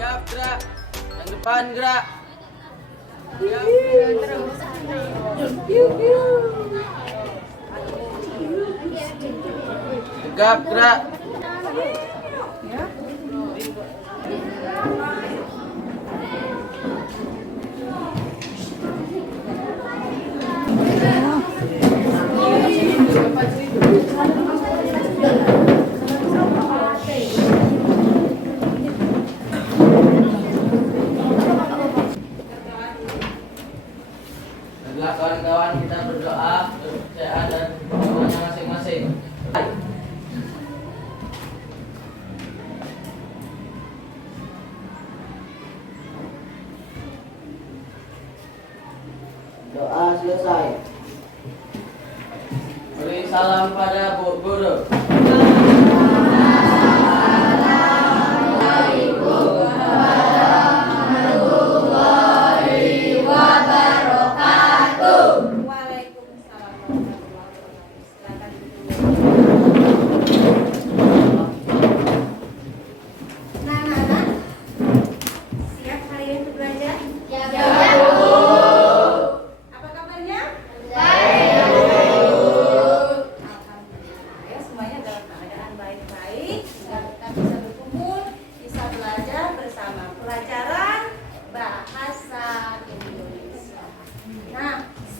Siap, gerak. Yang depan gerak. Siap. Tegap, gerak. Baiklah kawan-kawan, kita berdoa kepercayaan dan doanya masing-masing. Doa selesai. Beri salam pada Bu Guru.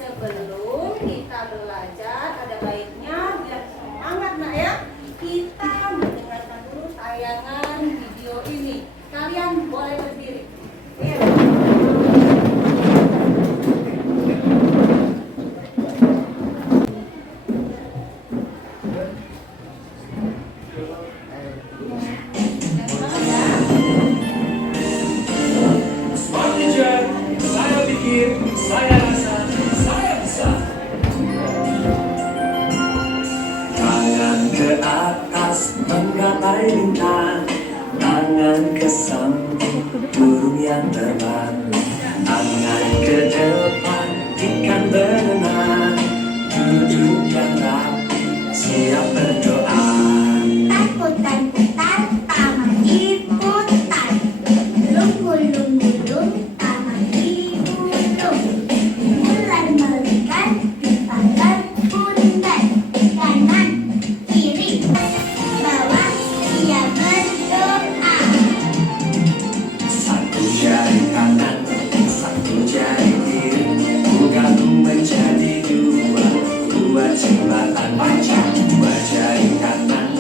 Sebelum kita belajar, ada baiknya biar semangat nak ya, kita mendengarkan dulu tayangan video ini. Kalian boleh berdiri. Smart teacher, saya pikir, saya rasa, saya bisa. Tangan ke atas menggapai bintang, tangan ke samping burung yang terbang, tangan ke depan ikan berenang, duduk yang rapi siap berdoa. Putar-putar, taman diputar. Gulung-gulung, taman digulung. Ular melihat, dipagar bundar. Kanan, kiri, bawah, dia berdoa. Satu jari kanan, satu jari kiri, bergabung menjadi dua, dua jembatan baca. Dua jari kanan,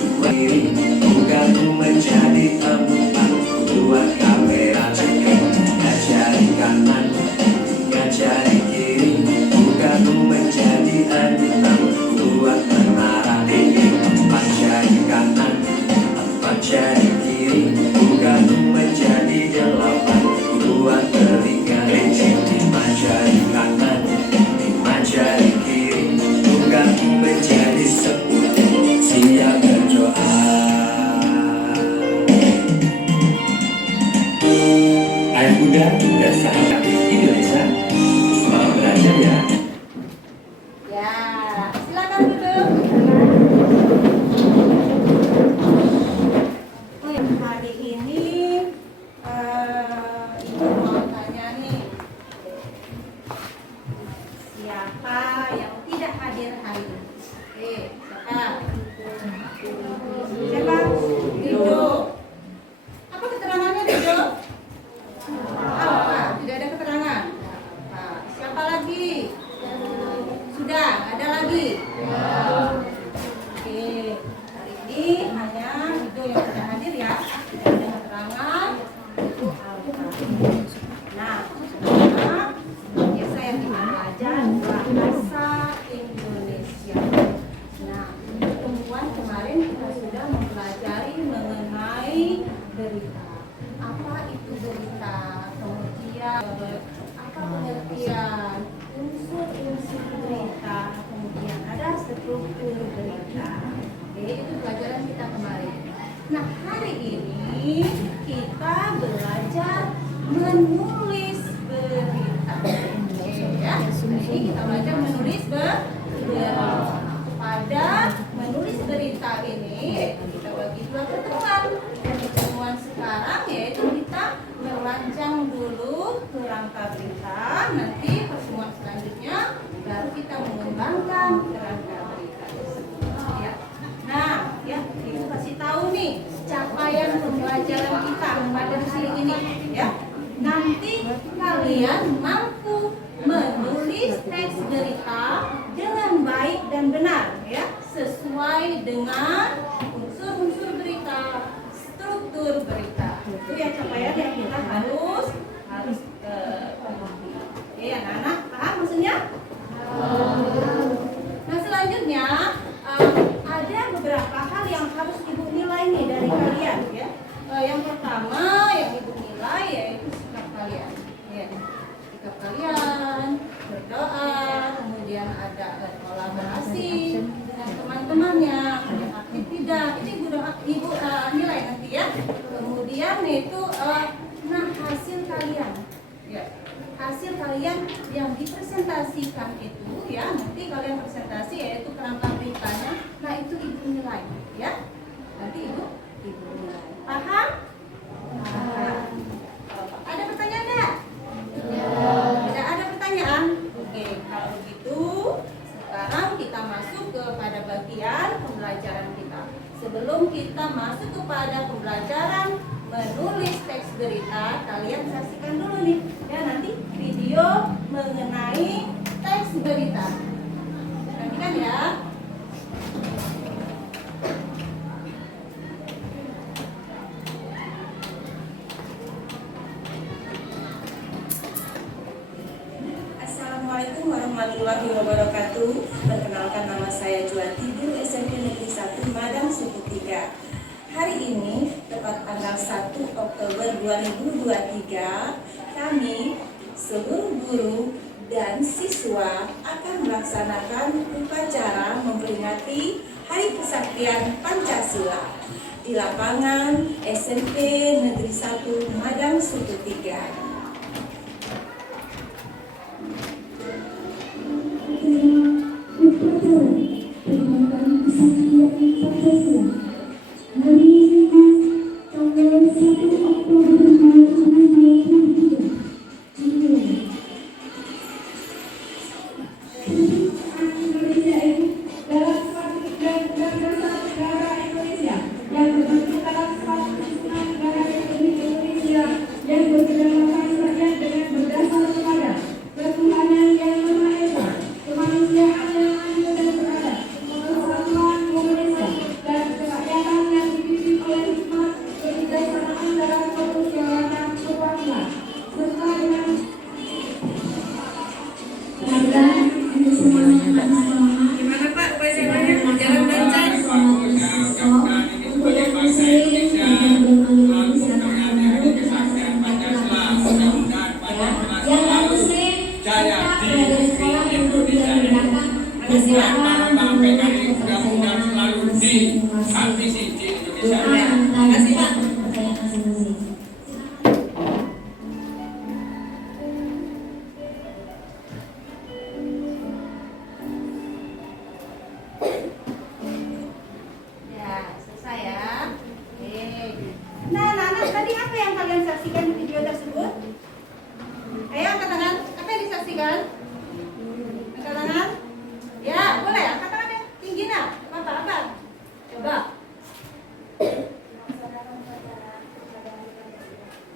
dua kiri, bergabung menjadi empat, dua kamera ceking. Tiga jari kanan, tiga jari kiri, bergabung menjadi enam, dua menara tinggi. Empat jari kanan, empat jari kiri, bergabung menjadi delapan, dua telinga licin. Lima jari kanan, lima jari kiri, bergabung menjadi 10, siap berdoa. Anak muda dan sahabat Indonesia, selamat belajar ya. Ya, silakan duduk. Hari ini ibu mau tanya nih, siapa yang tidak hadir hari ini? Siapa? Siapa? Rido. Apa keterangannya Rido? Apa? Tidak ada keterangan. Nah, siapa lagi? Sudah, ada lagi? Oke, hari ini hanya Rido yang tidak hadir ya. Tidak ada keterangan. Itu Alfa. Nah, sekarang biasa yang kita belajar bahasa Indonesia. Nah, pertemuan kemarin kita sudah mempelajari mengenai berita. Apa itu berita? Kemudian apa pengertian unsur-unsur berita? Kemudian ada struktur berita. Oke, itu pelajaran kita kemarin. Nah, hari ini kita belajar menulis berita. Oke, ya. Jadi kita belajar menulis berita. Pada menulis berita ini kita bagi dua pertemuan. Pertemuan sekarang yaitu kita rangkaian pembelajaran kita pada hari ini ya. Nanti kalian mampu menulis teks berita dengan baik dan benar ya, sesuai dengan unsur-unsur berita, struktur berita. Itu ya capaian yang kita harus ya anak-anak paham maksudnya? Nah selanjutnya ada beberapa hal yang harus ibu nilai nih dari kalian ya. Yang pertama yang ibu nilai yaitu sikap kalian ya. Sikap kalian berdoa, kemudian ada kolaborasi dengan teman-temannya, yang aktif tidak, ini ibu nilai nanti ya. Kemudian itu nah hasil kalian ya, hasil kalian yang dipresentasikan itu ya, nanti kalian presentasi yaitu kerangka beritanya, nah itu ibu nilai ya, nanti ibu nilai. Paham? Ada pertanyaan enggak? Tidak ada pertanyaan? Oke, kalau begitu sekarang kita masuk kepada bagian pembelajaran kita. Sebelum kita masuk kepada pembelajaran menulis teks berita, kalian saksikan dulu nih ya nanti video mengenai teks berita. Nantikan ya. Assalamualaikum warahmatullahi wabarakatuh. Perkenalkan, nama saya Juwati, guru SMP Negeri 1 Madang Suku 3. Hari ini, tepat tanggal 1 Oktober 2023, kami, seluruh guru dan siswa akan melaksanakan upacara memperingati Hari Kesaktian Pancasila di lapangan SMP Negeri 1 Madang Suku 3.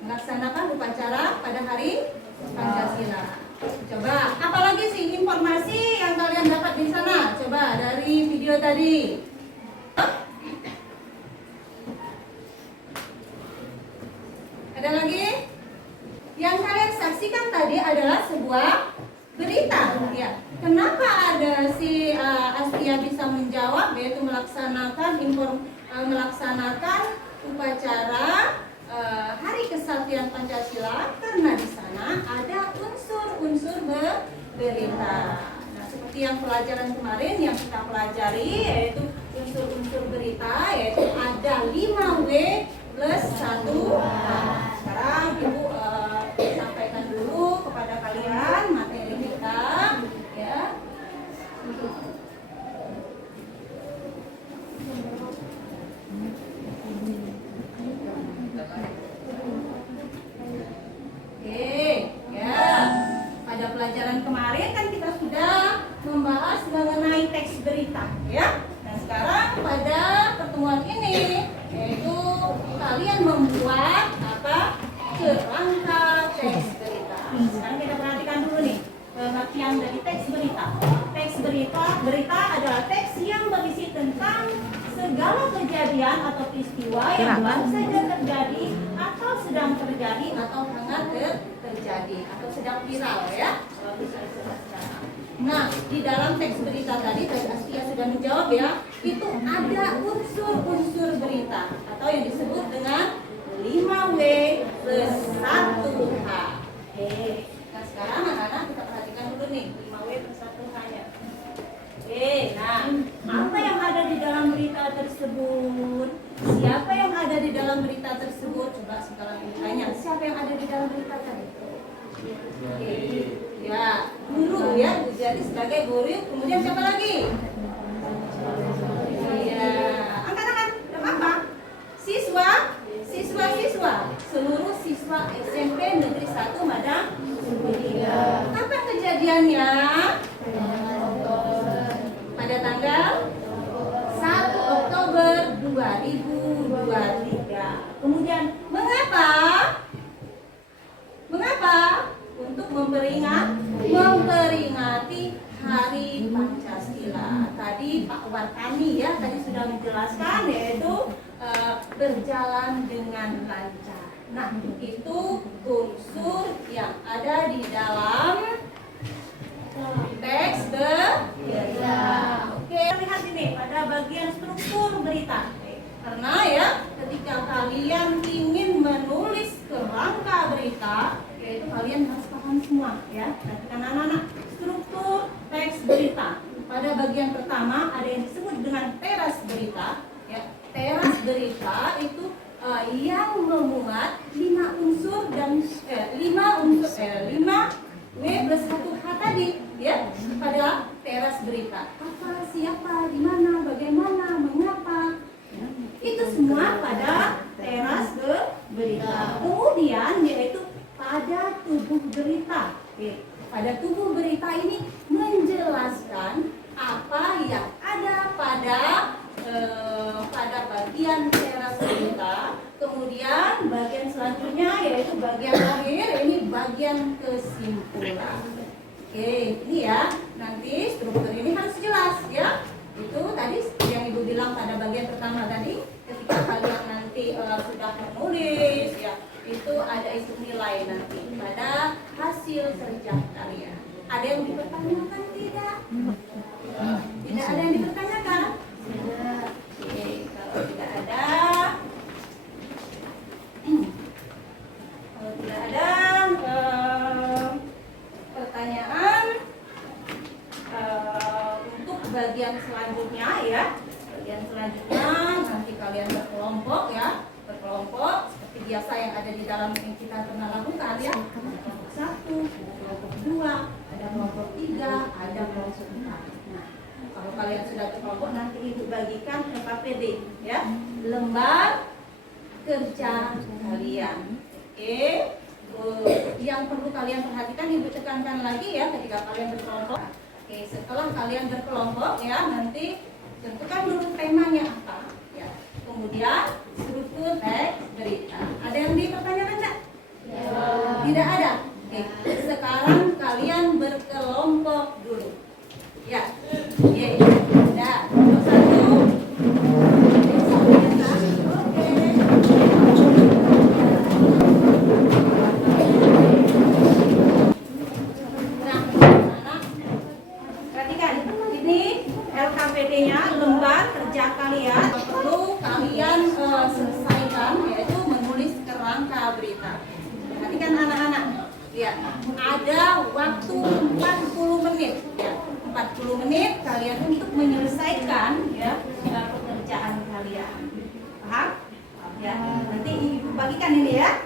Melaksanakan upacara pada hari Pancasila. Coba, apalagi sih informasi yang kalian dapat di sana? Coba dari video tadi. Ada lagi? Yang kalian saksikan tadi adalah sebuah berita. Ya. Kenapa ada si Astia bisa menjawab yaitu melaksanakan upacara Hari Kesaktian Pancasila karena di sana ada unsur-unsur berita. Nah, seperti yang pelajaran kemarin yang kita pelajari yaitu unsur-unsur berita yaitu ada 5W plus 1. Nah, sekarang Ibu sampaikan dulu kepada kalian materi kita ya. Pada pelajaran kemarin kan kita sudah membahas mengenai teks berita ya. Nah sekarang pada pertemuan ini yaitu kita kalian membuat apa? Kerangka teks berita. Sekarang kita perhatikan dulu nih pengertian dari teks berita. Teks berita adalah teks yang berisi tentang segala kejadian atau peristiwa yang baru saja terjadi atau sedang terjadi atau hangat terjadi atau sedang viral ya. Kalau bisa disebut sekarang. Nah, di dalam teks berita tadi Astia sudah menjawab ya, itu ada unsur-unsur berita atau yang disebut dengan 5W plus 1H. Oke. Nah, sekarang anak-anak kita perhatikan dulu nih 5W plus 1H-nya. Oke, nah apa yang ada di dalam berita tersebut? Siapa yang ada di dalam berita tersebut? Coba sekarang tanya, siapa yang ada di dalam berita tadi? Oke, ya guru ya, jadi sebagai guru. Kemudian siapa lagi? Iya, angkat-angkat, apa? Siswa, seluruh siswa SMP Negeri 1 Madang Subutika. Apa kejadiannya? Pada tanggal 1 Oktober 2023. Kemudian mengapa? Untuk memperingati Hari Pancasila. Tadi Pak Warkani ya tadi sudah menjelaskan yaitu berjalan dengan lancar. Nah, itu unsur yang ada di dalam teks berita. Oke, lihat ini pada bagian struktur berita. Karena ya, ketika kalian ingin menulis kerangka berita, yaitu kalian harus paham semua ya. Perhatikan anak-anak, struktur teks berita. Pada bagian pertama ada yang disebut dengan teras berita. Ya, teras berita itu yang memuat 5 unsur dan 5 W plus 1H tadi ya pada teras berita. Apa, siapa, di mana, bagaimana, mengapa. Ya, itu semua pada teras berita. Kemudian yaitu pada tubuh berita. Oke. Pada tubuh berita ini menjelaskan apa yang ada pada bagian teras berita. Kemudian bagian selanjutnya yaitu bagian akhir, ini bagian kesimpulan. Oke, ini ya. Nanti struktur ini harus jelas ya. Itu tadi yang Ibu bilang pada bagian pertama tadi, ketika kalian nanti sudah menulis ya, itu ada isu nilai nanti pada hasil kerja kalian. Ada yang dipertanyakan tidak? Tidak ada yang dipertanyakan? Tidak. Oke, kalau tidak ada, pertanyaan untuk bagian selanjutnya ya. Bagian selanjutnya nanti kalian berkelompok ya, seperti biasa yang ada di dalam yang kita pernah lakukan ya. Kelompok 1, kelompok 2, ada kelompok 3, ada kelompok 4. Nah, kalau kalian sudah berkelompok nanti Ibu bagikan ke KPD ya, lembar kerja kalian. Oke. Yang perlu kalian perhatikan, Ibu tekankan lagi ya ketika kalian berkelompok. Oke, setelah kalian berkelompok ya, nanti tentukan dulu temanya apa ya. Kemudian struktur teks berita. Ada yang dipertanyakan enggak? Ya. Tidak ada. Oke, sekarang kalian berkelompok dulu. Ya. Oke. Nah, kelompok 1. LKPD-nya lembar kerja kalian perlu kalian selesaikan yaitu menulis kerangka berita. Perhatikan anak-anak, ya ada waktu 40 menit, ya 40 menit kalian untuk menyelesaikan ya pekerjaan kalian. Paham? Ya nanti Ibu bagikan ini ya.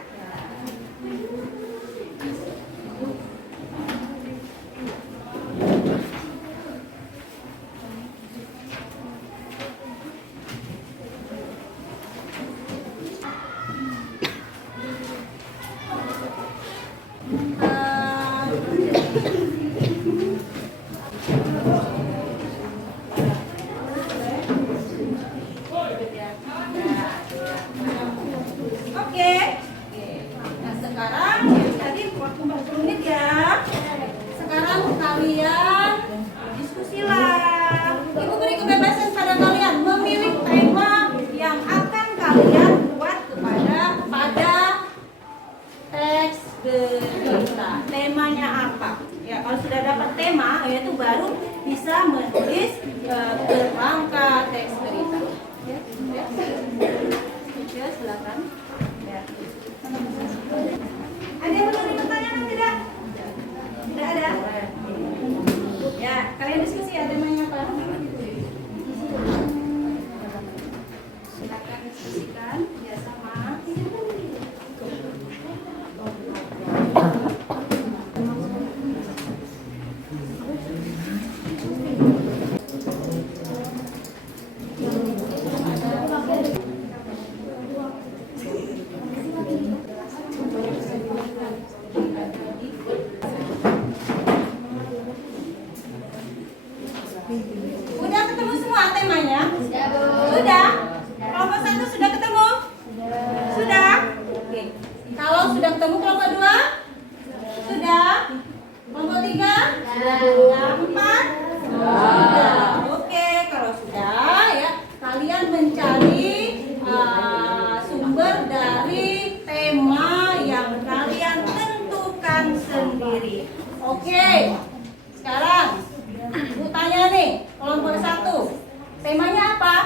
mencari sumber dari tema yang kalian tentukan sendiri. Oke, sekarang Ibu tanya nih, kelompok 1, temanya apa?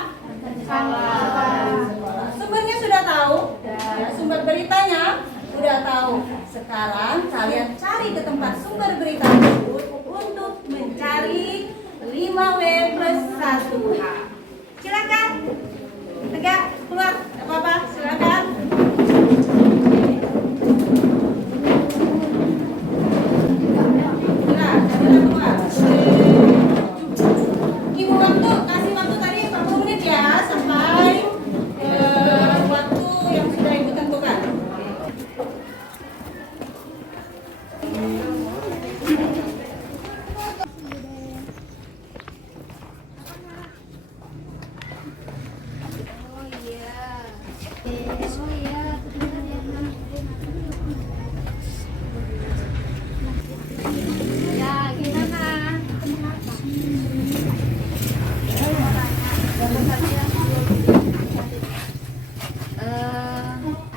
Sumbernya sudah tahu? Ya, sumber beritanya sudah tahu. Sekarang kalian cari ke tempat sumber berita tersebut untuk mencari 5W plus 1H. Silakan. Tegak, keluar. Tidak apa-apa, silakan. Nah, silakan keluar. Ibu kasih waktu tadi 40 menit ya, sampai waktu yang sudah Ibu tentukan.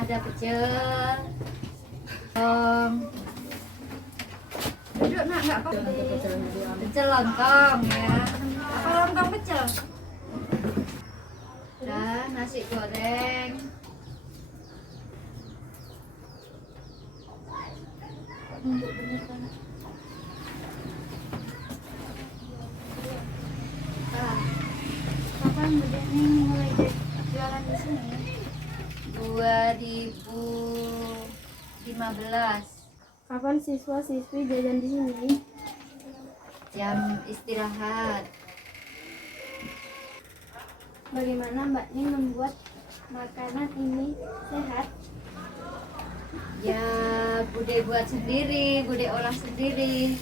Ada pecel, duduk nak nggak apa? Pecel lontong ya. Apa lontong pecel? Dan nasi goreng. Kapan Bunda Ning mulai jualan di sini? 2015. Kapan siswa-siswi jajan di sini? Jam istirahat. Bagaimana Mbak Ning membuat makanan ini sehat? Ya, Bude buat sendiri, Bude olah sendiri.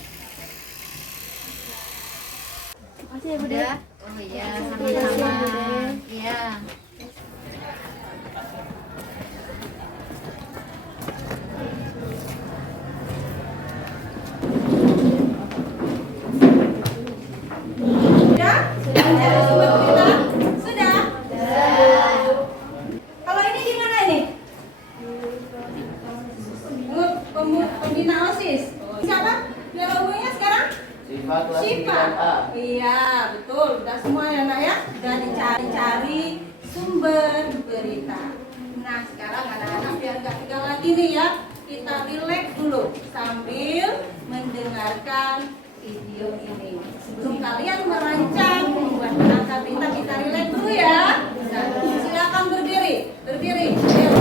Makasih ya Bude. Udah? Oh iya, Terima kasih, sama-sama. Bude. Iya. Sudah? Mencari sumber berita? Sudah? Kalau ini gimana ini? Pembina OSIS. Siapa? Juara umumnya sekarang? Syifa kelas Syifa. 9A. Iya, betul. Udah semua ya nak ya. Udah dicari-cari sumber berita. Nah, sekarang anak-anak biar nggak tegang lagi nih ya. Kita relax dulu sambil mendengarkan video ini. Sebelum kalian merancang membuat penata berita, kita relax dulu ya. Nah, silakan berdiri. Berdiri. Ayo.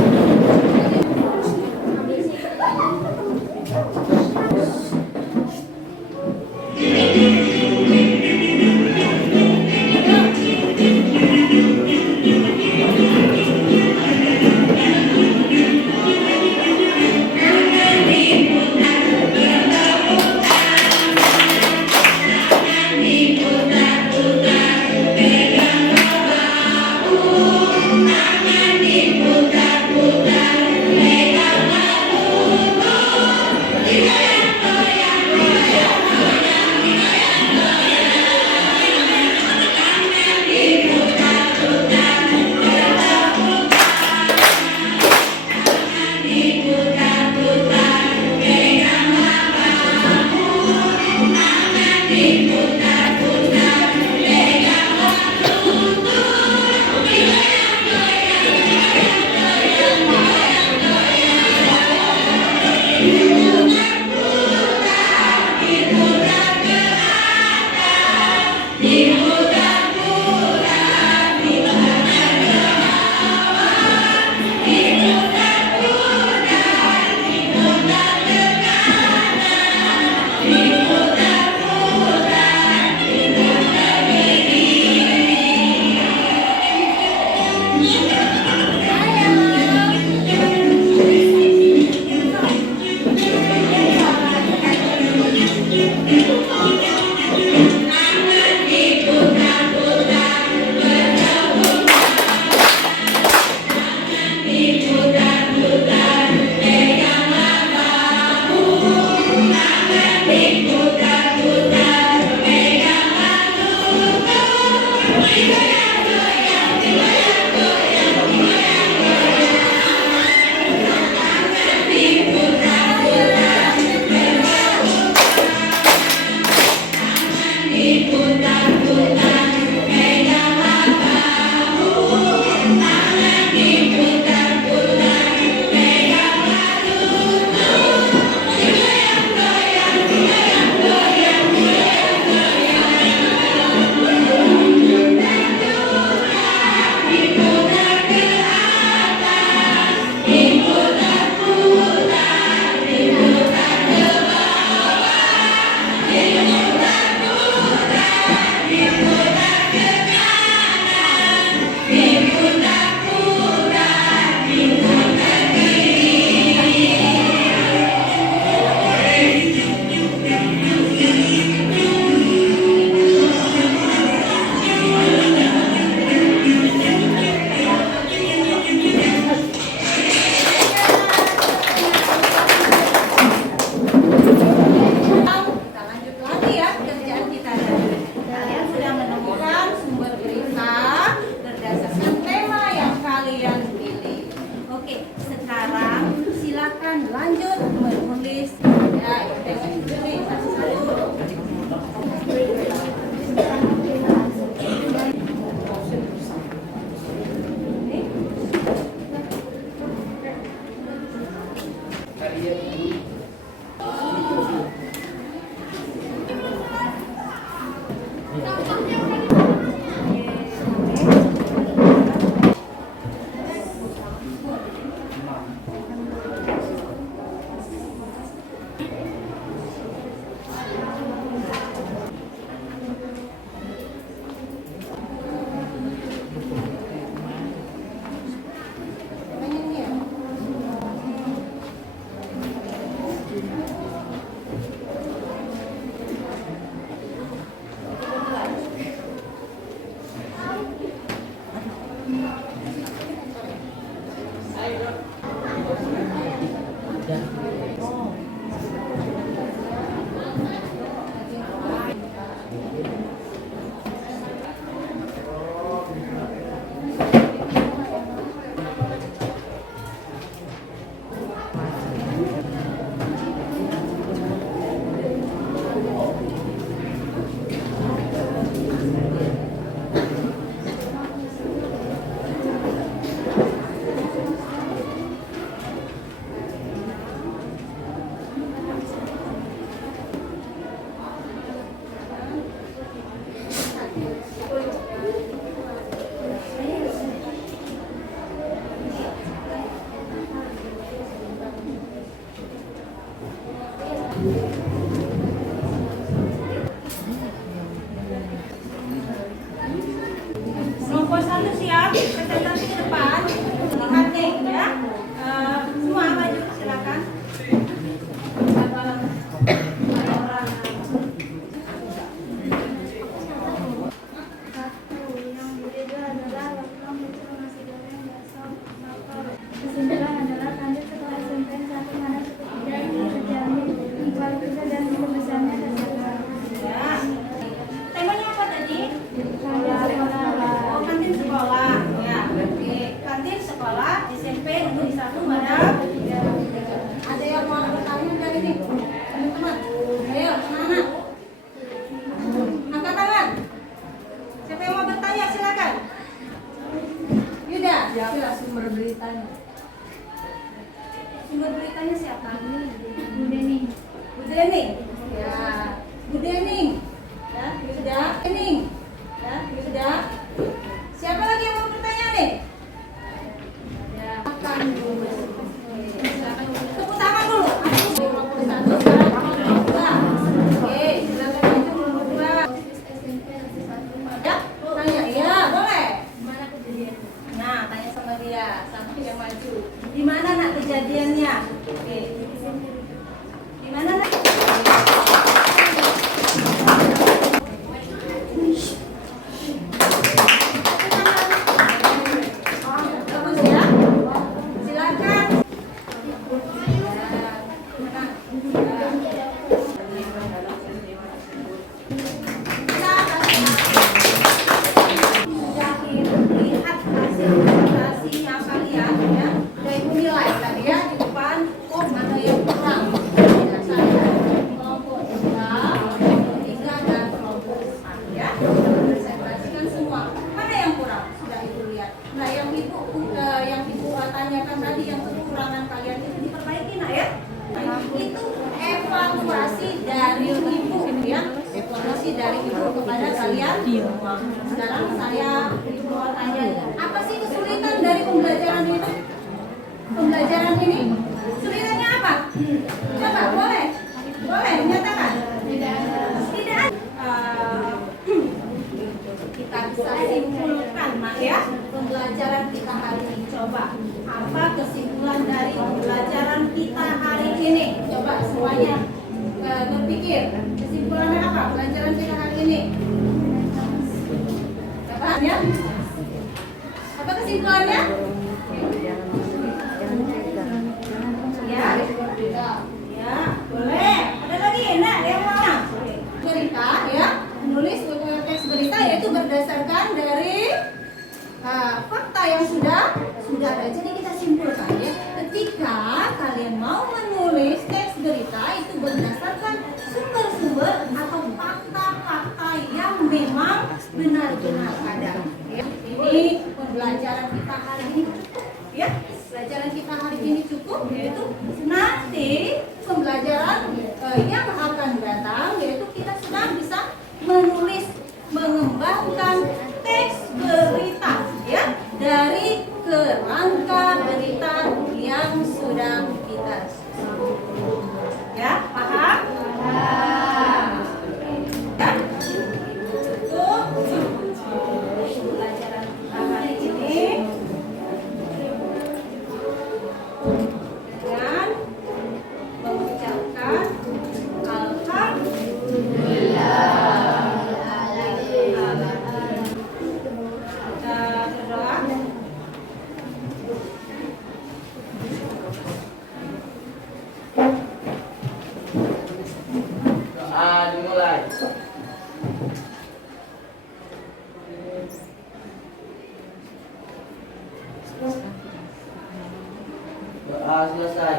Satu, madam. Ada yang mau bertanya dari ini? Teman-teman, ayo, anak-anak. Angkat tangan. Siapa yang mau bertanya, silakan. Yuda, silakan. Sumber beritanya. Sumber beritanya siapa? Bu Dening. Bu Dening. Ya, Bu Dening. Ya, Yuda. Dening. Ya, Yuda. Siapa lagi yang mau bertanya nih? Ya, akan dulu. Tepuk tangan dulu. 51 sekarang 52. Oke, silakan maju nomor 2. Ya, tanya. Ya, boleh. Mana kejadian? Nah, tanya sama dia, sama yang maju. Di mana nak kejadiannya? Oke. Di mana nak? Bagus ya. Silakan. Sudah lihat hasil presentasinya kalian ya. Udah ibu nilai tadi ya di depan. Oh, mana yang kurang? Ya, saya kelompok 3, kelompok 3 dan kelompok 4 ya. Presentasikan semua. Mana yang kurang? Sudah ibu lihat. Nah, yang ibu tanyakan tadi yang kekurangan kalian itu diperbaiki nak ya. Nah, itu evaluasi dari ibu ya. Evaluasi dari ibu kepada kalian. Sekarang saya mau tanya, apa sih kesulitan dari pembelajaran itu? Pembelajaran ini kesulitannya apa? Coba boleh menyatakan. Tidak. Kita bisa simpulkan mak ya pembelajaran kita hari ini. Coba apa kesimpulan dari pembelajaran kita hari ini? Coba semuanya berpikir kesimpulannya apa pelajaran kita hari ini? Coba ya. Apa kesimpulannya? Ya, boleh. Ada lagi, nak, yang mana? Berita, ya, menulis teks berita yaitu berdasarkan dari fakta yang sudah ada. Jadi kita simpulkan ya, ketika kalian mau menulis teks berita itu berdasarkan sumber-sumber atau fakta-fakta yang memang benar-benar ada. Ya. Ini pembelajaran kita hari ini cukup, ya. Pelajaran kita hari ini cukup, yaitu nanti pembelajaran yang akan datang yaitu kita sudah bisa menulis, mengembangkan teks berita ya dari kerangka berita yang sudah kita susun. Ya, paham? Ya? Cukup pelajaran kita hari ini. Dengan mengucapkan alhamdulillah. Kita berdoa. Doa dimulai. Doa selesai.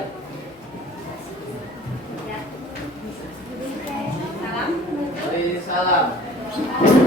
Salam. Salam.